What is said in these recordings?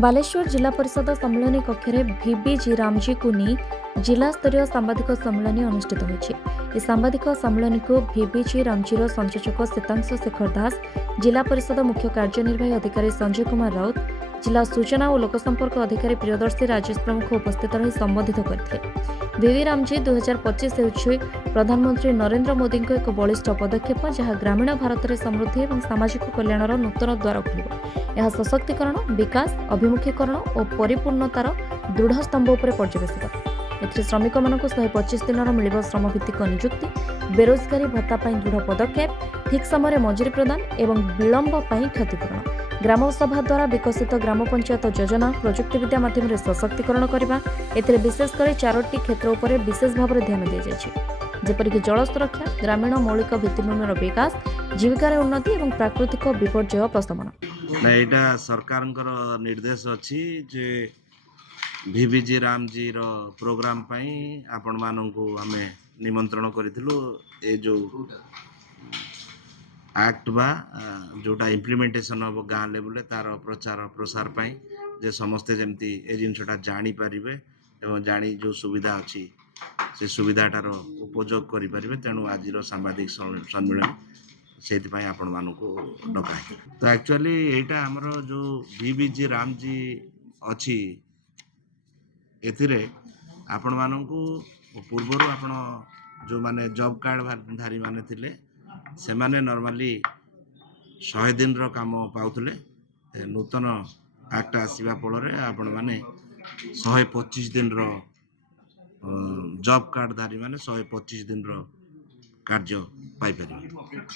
बालेश्वर जिला परिषद सम्मेलन कक्ष भिबीजी रामजी को नहीं जिला स्तरीय सांबादिक सम्मेलन अनुष्ठित होती। सांबादिक सम्मेलन को भिबीजी रामजीर संयोजक सीतांश शेखर दास, जिला परिषद मुख्य कार्यनिर्वाही अधिकारी संजय कुमार राउत, जिला सूचना और लोकसंपर्क अधिकारी प्रियदर्शी राजेश प्रमुख उपस्थित रही संबोधित करते। भिबी रामजी 2025 होछि प्रधानमंत्री नरेंद्र मोदी एक बलिष्ठ पदक्षेप जहां ग्रामीण भारत में समृद्धि और सामाजिक कल्याणर नूतन द्वार खोल। यह सशक्तिकरण, विकास, अभिमुखीकरण और परिपूर्णतार दृढ़ स्तंभ उपर पर्यवेसित। एथिरे श्रमिक मानक 125 दिन मिलिब श्रमभित्तिक नियुक्ति, बेरोजगारी भत्ता दृढ़ पदक्षेप, ठीक समय मजुरी प्रदान एवं विलंब क्षतिपूरण, ग्राम सभा द्वारा विकसित ग्राम पंचायत योजना, प्रजुक्तिविद्या माध्यम सशक्तिकरण करने एथिरे विशेषकर 4टी क्षेत्र उपर विशेष भाव में ध्यान दी जाइए, जेपरिक जल सुरक्षा, ग्रामीण मौलिक भित्तिभूमिर विकास, जीविकार उन्नति और प्राकृतिक विपर्यय प्रशमन। यहाँ सरकार निर्देश अच्छी जे भिबीजी रामजी प्रोग्राम आपण मानू आम निमंत्रण करूँ। ये जो एक्ट बा जोटा इम्प्लीमेंटेशन हम गाँ लेवल तार प्रचार प्रसार जे समस्ते जमती ए जिनटा जापर एवं जानी जो सुविधा अच्छी से सुविधाटार उपयोग करें। तेणु आज सांबादिक सम्मेलन से आपण मानू डका। तो एक्चुअली यहाँ आमर जो भिबीजी रामजी अच्छी एथिरे आपण मानू पूर्वर आपण जो माने जॉब कार्ड धारी माने थिले से माने नॉर्मली 100 दिन रो काम पाउतले। नूतन एक्ट आसीबा फल आपण माने 125 दिन रो जॉब कार्ड धारी माने 125 दिन रो कार्य पाई परिबे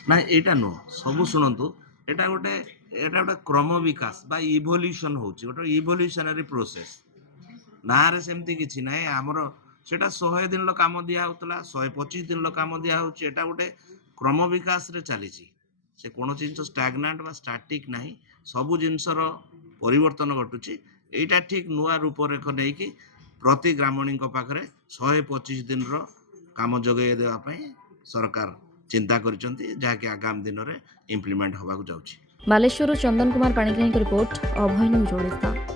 ना। एटा नो सब सुनंतु एटा गोटे क्रम विकास बा इवोल्यूशन होची, गोटे इवोल्यूशनरी प्रोसेस ना रे सेमती किछि नै। हमर सेटा 100 दिन लो काम दिया होतला, 125 दिन लो काम दिया होची। एटा गोटे क्रम विकास रे चली से कौन जिन स्टाग्नाट बा स्टाटिक नहीं, सबू जिनसर परिवर्तन घटुची। एटा ठीक नुआ रूपरेख नहीं कि प्रति ग्रामीणी पाखे 125 दिन रो काम जगह देवाई सरकार चिंता करिसेंती, जहाँकि आगामी दिन में इम्प्लीमेंट होगा जाउची। बालेश्वर चंदन कुमार पाणिग्राही रिपोर्ट, अभय न्यूज ओडिशा।